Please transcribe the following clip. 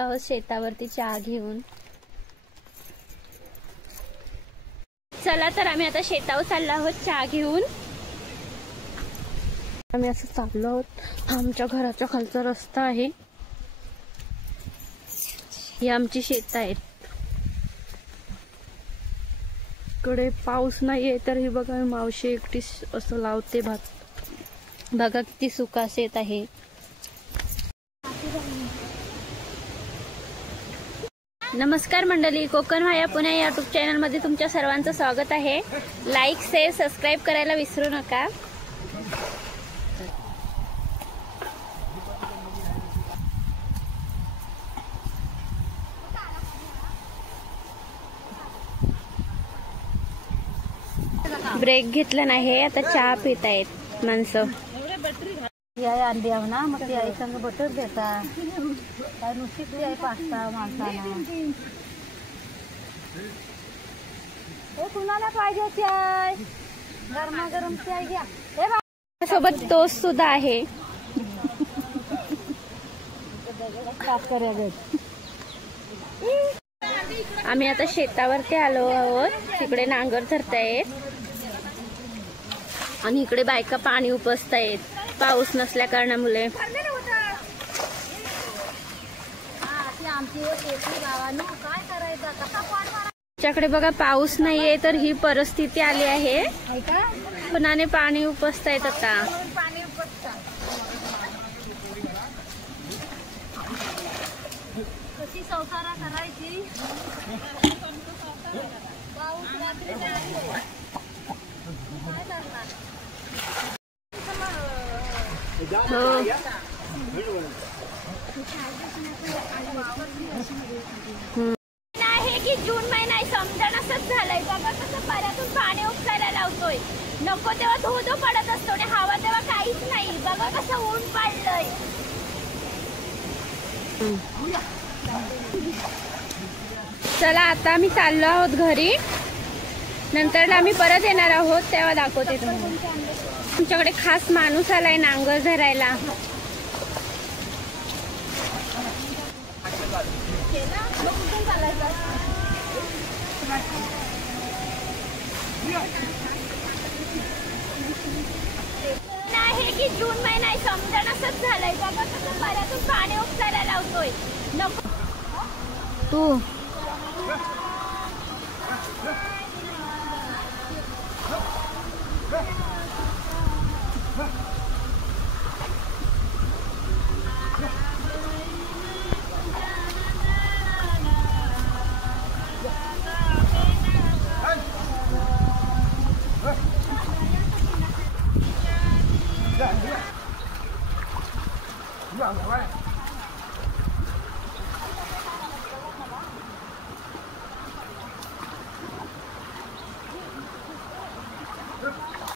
शेतावरती चहा घेऊन. चला तर आम्ही आता शेतावर चाललो आहोत चहा घेऊन. आम्ही असं चाललो आहोत. आमच्या घराच्या खालचा रस्ता आहे. ही आमची शेत आहेत. इकडे पाऊस नाहीये तर ही बघा मावशी एकटी असं लावते भात. बघा किती सुका शेत आहे. नमस्कार मंडळी, कोकण माया पुणे या यूट्यूब चॅनल मध्ये तुमच्या सर्वांचं स्वागत आहे. लाईक शेअर सबस्क्राईब करायला विसरू नका. ब्रेक घेतला नाही, आता चहा पित आहेत माणसं. अंडी आव ना, मग ती आई संग बटर देता काय नुसती ती आई पाचता माणसाला. कुणाला पाहिजे ती आई? गरमागरम ती आई घ्या. सोबत टोस्ट सुद्धा आहे. आम्ही आता शेतावरती आलो आहोत. तिकडे नांगर धरतायत आणि इकडे बायका पाणी उपसतायत पाऊस नसल्या कारणामुळे. आमच्याकडे बघा पाऊस नाहीये तर ही परिस्थिती आली आहे. पुन्हा पाणी उपसतायत आता. कशी संसारा करायची. आहे की जून महिना समजणच झालाय. बघा कसं पाण्यातून पाणी उपसायला लावतोय. नको तेव्हा धो धो पडत असतो आणि हवा तेव्हा काहीच नाही. बघा कसं ऊन पडलंय. चला आता आम्ही चाललो आहोत घरी. नंतर आम्ही परत येणार आहोत तेव्हा दाखवते तुम्हाला. तुमच्याकडे खास माणूस आलाय नांगर धरायला. आहे की जून महिना समजणच झालाय. बघा कसं पाण्यातून पाणी उपसायला लावतोय. नको तू Yeah,